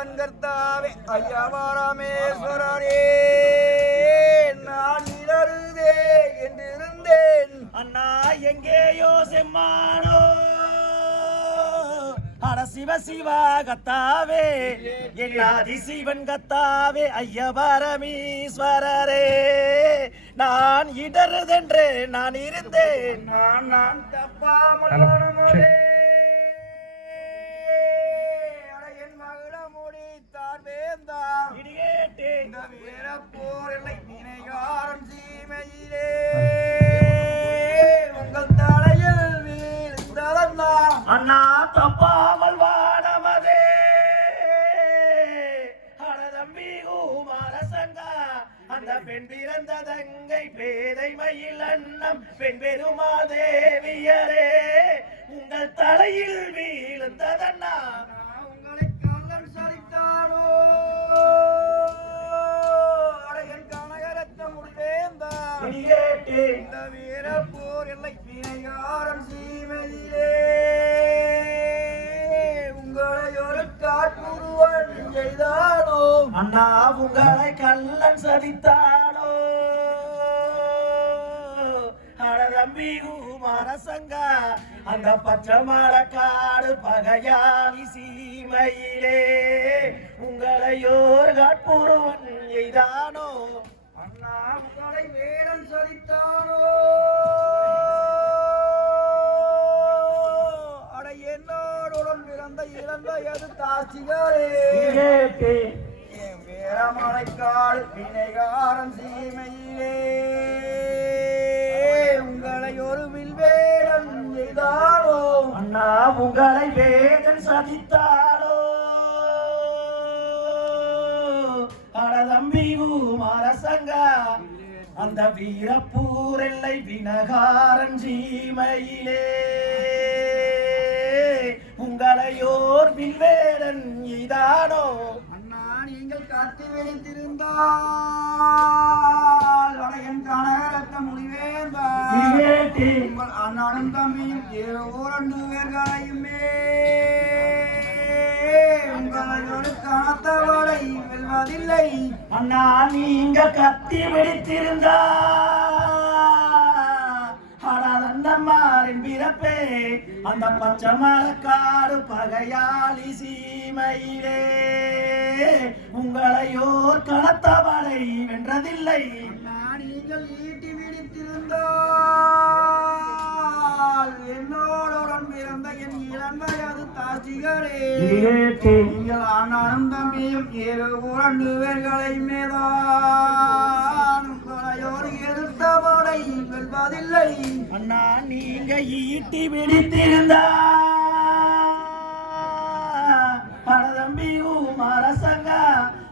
சிவன் கர்த்தாவே ஐயாவாராமேஸ்வரரே நான் இடருதே என்றிருந்தேன். அண்ணா எங்கேயோ செம்மானோ? அட சிவ சிவா கத்தாவே என்னாதி சிவன் கத்தாவே ஐயபரமீஸ்வரரே நான் இடருதென்று நான் இருந்தேன். நான் நான் தப்பாமல் இந்த வீரப்போர் எல்லை வினைகாரன் சீமையிலே. உங்கள் தலையில் வீழ்ந்ததன்னா அண்ணா தப்பாமல் வானமதே அடதம்பி குமாரசங்கா அந்த பெண் பிறந்த தங்கை பேதை மயில் அண்ணம் பெண் பெருமா தேவியரே. உங்கள் தலையில் வீழ்ந்ததண்ணா. இடிகேட்டு இந்த வீரப்போர் எல்லை வினைகாரன் சீமையிலே உங்களை ஒரு காட்டுருவன் செய்தானோ? அண்ணா உங்களை கள்ளன் சதித்தானோ அடதம்பி குமாரசங்கா அந்த பச்சை மலக்காடு பகையாளி சீமையிலே. உங்களையோர் காட்புருவன் எய்தானோ அண்ணா உங்களை என் வீரமலைக்காடு வினைகாரன் சீமையிலே. உங்களை ஒரு வில்வேடன் செய்தானோ அண்ணா உங்களை வேதன் சதித்தாரோ அடதம்பி குமாரசங்கா அந்த வீரப்பூர் எல்லை வினகாரன் சீமையிலே. உங்களையோர் வில்வேடன் இதானோ அண்ணா நீங்கள் காத்து வெடித்திருந்தால் அடையன் கனகரத்த முடிவேந்தான் கேட்டு உங்கள் அண்ணனும் தம்பியும் ஏதோ ரெண்டு பேர்களையுமே உங்களை ஒரு கனத்தவளை வெல்வதில்லை. அண்ணா நீங்க கத்தி வெடித்திருந்தா பிறப்பே அந்த பச்சை மலக்காடு பகையாளி சீமையிலே. உங்களையோர் கனத்தவளை வென்றதில்லை. நீங்கள் ஈட்டி பிடித்திருந்தால் என்னோடுடன் பிறந்த என் இளம் வயது தாசிகளே நீங்கள் அண்ணனும் தம்பியும் ஏழு இரண்டு பேர்களை மேதான் உங்களையோர் எதிர்த்தவளை வெல்வதில்லை. அண்ணா நீங்க ஈட்டி பிடித்திருந்தா பரதம்பி மரசங்கா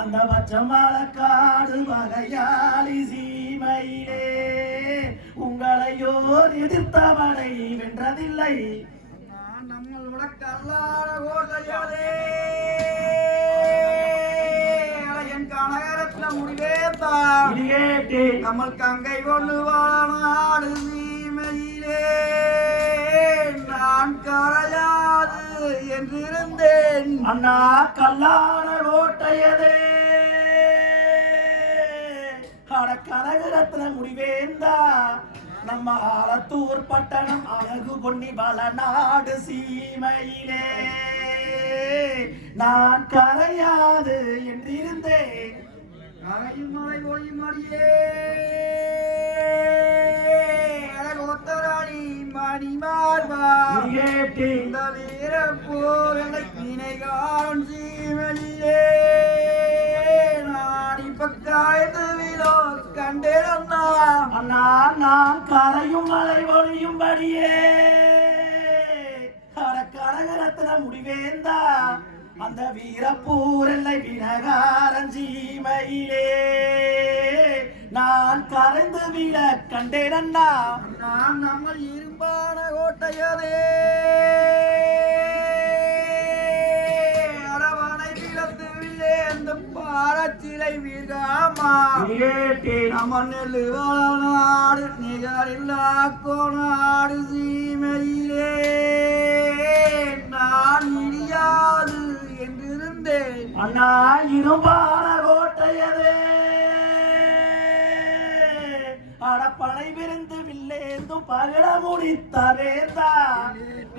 அந்த பச்சமாலக்காடு வகையாளி சீமையிலே. உங்களையோர் எதிர்த்தவனை வென்றதில்லை. நம்மளோட கல்லாட கோட்டையாதே என் கனகரத்ன முடிவேத்தான் இடிகேட்டு நம்ம கங்கை கொண்டு வாழாடு சீமையிலே நான் கரையாது என்றிருந்தேன். அண்ணா கல்லான ஓட்டையதே அட கனகரத்ன முடிவேந்தா. நம்ம ஆலத்தூர் பட்டணம் அழகு பொன்னி வளநாடு சீமையிலே. நான் கரையாது என்றிருந்தேன். கரையும் மலை ஒளியும் அடியே கோத்தராணி மணி மார்பா இடிகேட்டு இந்த வீர போரலை வினைகாரன் சீமையிலே. நான் இப்ப காய்ந்து விழோ கண்டேனண்ணா அண்ணா நான் கரையும் மலை ஒழியும்படியே. அட கனகரத்ன முடிவேந்தா அந்த வீரப்பூரல்லை வினகாரன் சீமையிலே. நான் கரைந்து வீழ கண்டேன் அண்ணா நான் நம்ம இரும்பான கோட்டையதே. அந்த பாரச்சிலை வீகாமா இடிகேட்டு நம்ம நெல்லு நாடு நிகரில்லா கோநாடு சீமையிலே. நான் இடியாது என்றிருந்தேன். அண்ணா இரும்பான கோட்டையதே அடப்பனை விருந்து வில்லேந்தும் பகட முடித்தரேந்தா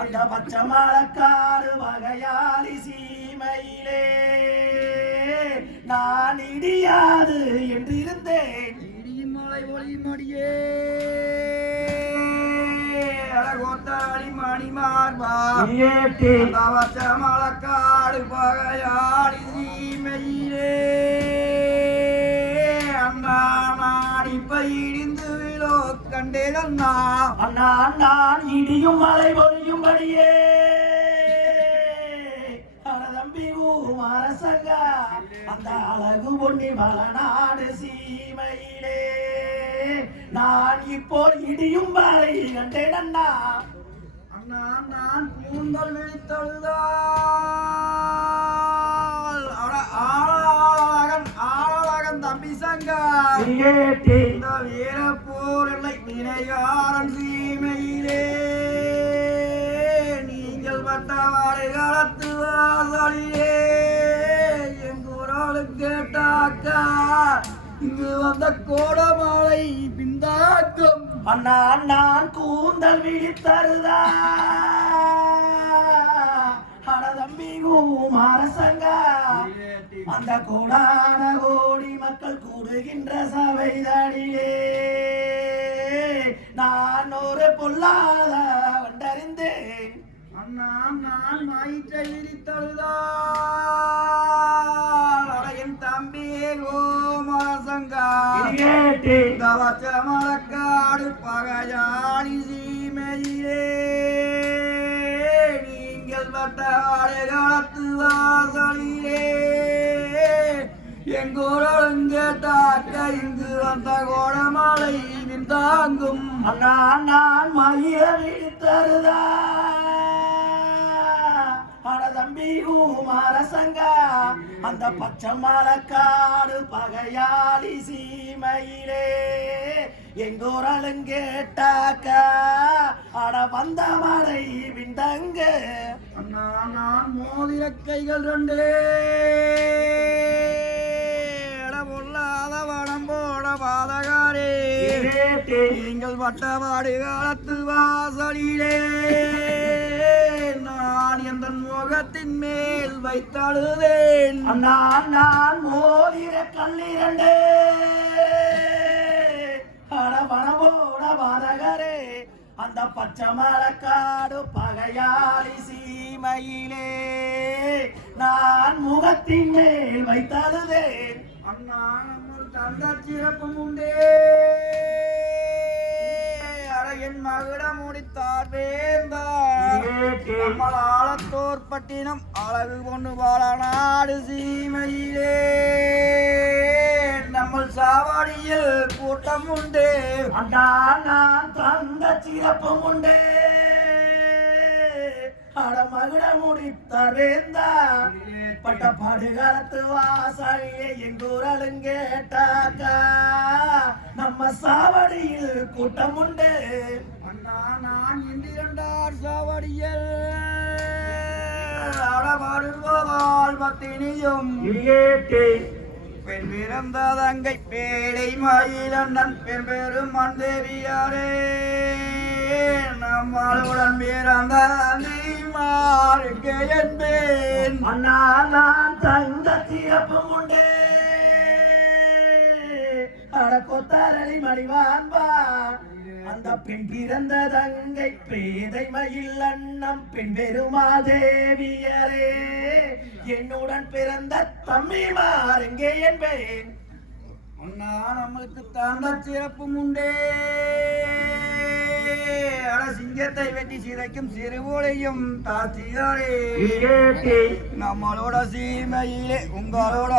அந்த பச்சை மழக்காடு வகையாளி சீமையிலே. நான் இடியாது என்றிருந்தேன் இடியும் மலை ஒளி மடியே. அழகோத்தாடி மணிமார்பா ஏட்டி வச்ச மலக்காடு பகையாடி சீமையிலே. அண்ணா நாடி இடிந்து விழோ கண்டேன் அண்ணா. அண்ணா நான் இடியும் மலை தம்பி அரசங்க அந்த அழகு பொன்னி மலநாடு சீமையிலே. நான் இப்போ இடியும் மலை கண்டேன் அண்ணா. அண்ணா நான் கூந்தல் விழித்தழுதால். ஆளாளகன் ஆளாளகன் தம்பி சங்கா. இந்த வீரப்போர் இல்லை வினையாரன் சீமையிலே. நீங்கள் வட்டவாடு காலத்து வாசலிலே. கேட்டாக்கா இங்கு வந்த கோடமாலை பிந்தாக்கும். அண்ணா நான் கூந்தல் விழித்தருதா. தம்பி அரசங்க. அந்த கோடான கோடி மக்கள் கூடுகின்ற சபைதடிலே நான் ஒரு பொல்லாத கண்டறிந்தேன் அண்ணா நான் மயிற்றை விரித்தழுதால் என் தம்பி கோமாசங்கா கேட்டு கவச்ச மலக்காடு பகையாளி சீமையிலே. நீங்கள் வட்டாடு காலத்து வாசலிலே. எங்கூரம் கேட்டாக்க இங்கு வந்த கோடமலை விந்தாங்கும் அண்ணா நான் மகிழ விழித்தருதா தம்பி அரசங்க அந்த பச்சை மரக்காடு பகையாளி சீமையிலே எங்கோரலும் கேட்டாக்க அட வந்த மலை விண்டங்க. அண்ணா நான் மோதிர கைகள் ரெண்டே. பொல்லாத வனம் போட பாதகாரே. நீங்கள் வட்டவாடு காலத்து வாசலிலே. நான் எந்த முகத்தின் மேல் வைத்தழுதேன்? அண்ணா நான் மோதிர கல்லிரண்டு வனமோட வாதகரே அந்த பச்சை மரக்காடு பகையாளி சீமையிலே. நான் முகத்தின் மேல் வைத்தழுதேன். அண்ணா நம்ம தந்த சிறப்பும் உண்டே. என் மகிட முடித்தார் வேந்தார் நம்மளால தோற்பட்டினம் அழகு கொண்டு வாழ நாடு சீமையிலே. நம்ம சாவடியில் கூட்டம் உண்டு. நான் தந்த சிறப்பும் உண்டே. அட மகுட முடித்தரேந்தா பட்ட படுகாலத்து வாசலிலே எங்கூரலும் கேட்டாக்கா. நம்ம சாவடியில் கூட்டம் உண்டு அண்ணா நான் இந்திரண்டார் சாவடியில். அடபாடுவதால் பத்தினியும் பெண் பிறந்த தங்கை பேடை மயிலண்ணன் பெண் பெரும் மந்தேவியாரே நம்மளுடன் பிறந்த மாறுக்கு என்பேன் அண்ணா நான் தந்த சிறப்பும் உண்டு. அட கொத்தாரளி மணிவான்பா அந்த பெண் பிறந்த தங்கை பேதை மயில் அண்ணம் பெண் பெருமாதேவியரே என்னுடன் பிறந்த தம்பிமார் எங்கே என்பேன். அண்ணா நம்மளுக்கு தந்த சிறப்பும் உண்டே. அட சிங்கத்தை வெட்டி சிதைக்கும் சிறுவோலையும் தாத்தியாரே நம்மளோட சீமையிலே உங்களோட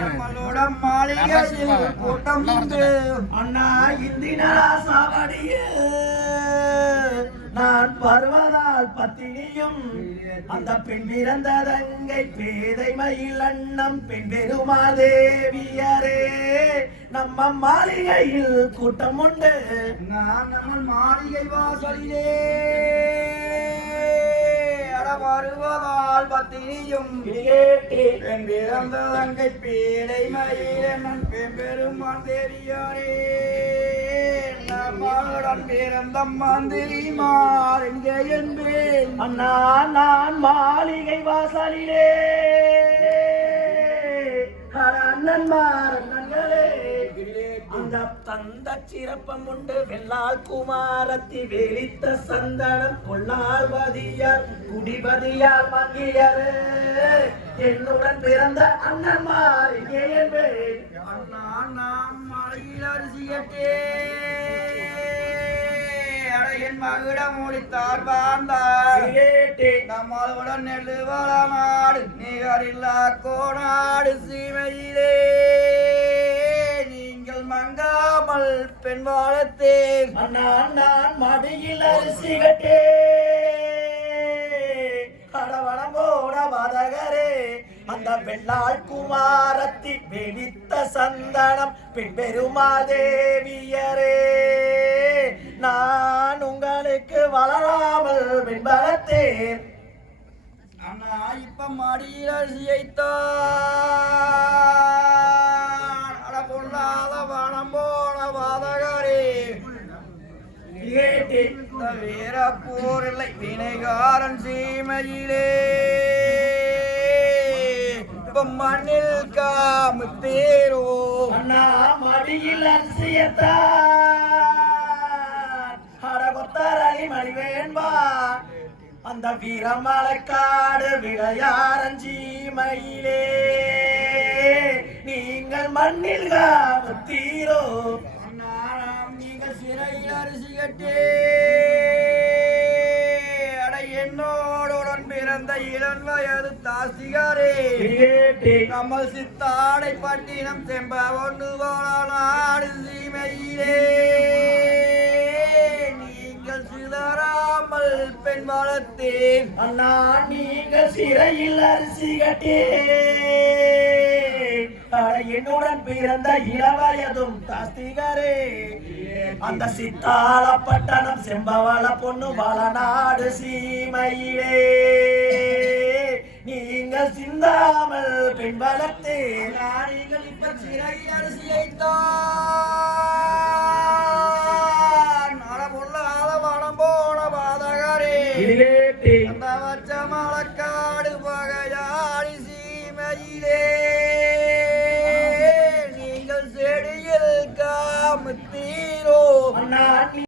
நம்மளோட மாளிகையில் கூட்டம் அண்ணா இந்தினா சாவடியில் நான் பருவதால் பத்தினியும் அந்த பெண் பிறந்த தங்கை பேதை மயில் அண்ணம் பெண் பெருமாதேவியரே. நம்ம மாளிகையில் கூட்டம் உண்டு. நான் நம்ம மாளிகை வாசலிலே. வருவதால் பத்தினியும் பெண் பிறந்த தங்கை பீடை மயிலன் பெருமான் தேவியாரே நம்மளுடன் பிறந்த மந்திரிமார் எங்கே என்பேன் அண்ணா நான் மாளிகை வாசலிலே. அண்ணன்மார் அண்ணன்களே. அந்த தந்த சிறப்பம் உண்டு. வெள்ளாள் குமாரத்தி வெளித்த சந்தனம் கொள்ளார்வதியார் குடிபதியார் மங்கியரு. என்னுடன் பிறந்த அண்ணன்மார் இங்கே என்பேன். அண்ணா நாம் மழையில் அரிசியட்டே அடையின் மகிடம் முடித்தார் வாழ்ந்தார். நம்மளுடன் நெல்லு வளநாடு நிகரில்லா கோநாடு சீமையிலே. நீங்கள் மங்காமல் பெண் வாழத்தே அண்ணா நான் மடியில் அரிசி கட்டே. கடவளம் போட வதகரே. அந்த வெள்ளாள் குமாரத்தி வெடித்த சந்தனம். பின் பெருமாதேவியரே நான் உங்களுக்கு வளராமல் பின்பலத்தேன் அண்ணா இப்ப மடியில் அரிசியைத்தான் பொல்லாத வனம் போன வாதகரே. கேட்டேன் வீர போரில்லை வினைகாரன் சீமையிலே. இப்ப மண்ணில் காமு தேரோ அண்ணா மடியில் அரிசியத்தான். அடகொத்தரளி மணிவேண்பா அந்த வீரமலைக்காடு விளையாரஞ்சி மயிலே. நீங்கள் மண்ணில் காமத்தீரோ. நீங்கள் சிறையில் அரிசி கட்டே. வயது தாசிகாரே கமல் சித்தாடை பட்டினம் செம்ப ஒன்று நாடு சீமையிலே. நீங்கள் சிதறாமல் பெண் வளர்த்தேன். அண்ணா நீங்கள் சிறையில் அரிசி கட்டே என்னுடன் பிறந்த இளவயதும் தாஸ்திகரே. அந்த சித்தாள பட்டணம் செம்பவள பொண்ணு வளநாடு சீமையிலே. சிந்தாமல் பெண் வளர்த்தே நீங்கள் இப்ப சிறை அரிசியைத்தான் நலமுள்ளாத வனம் போன பாதகரே. அந்த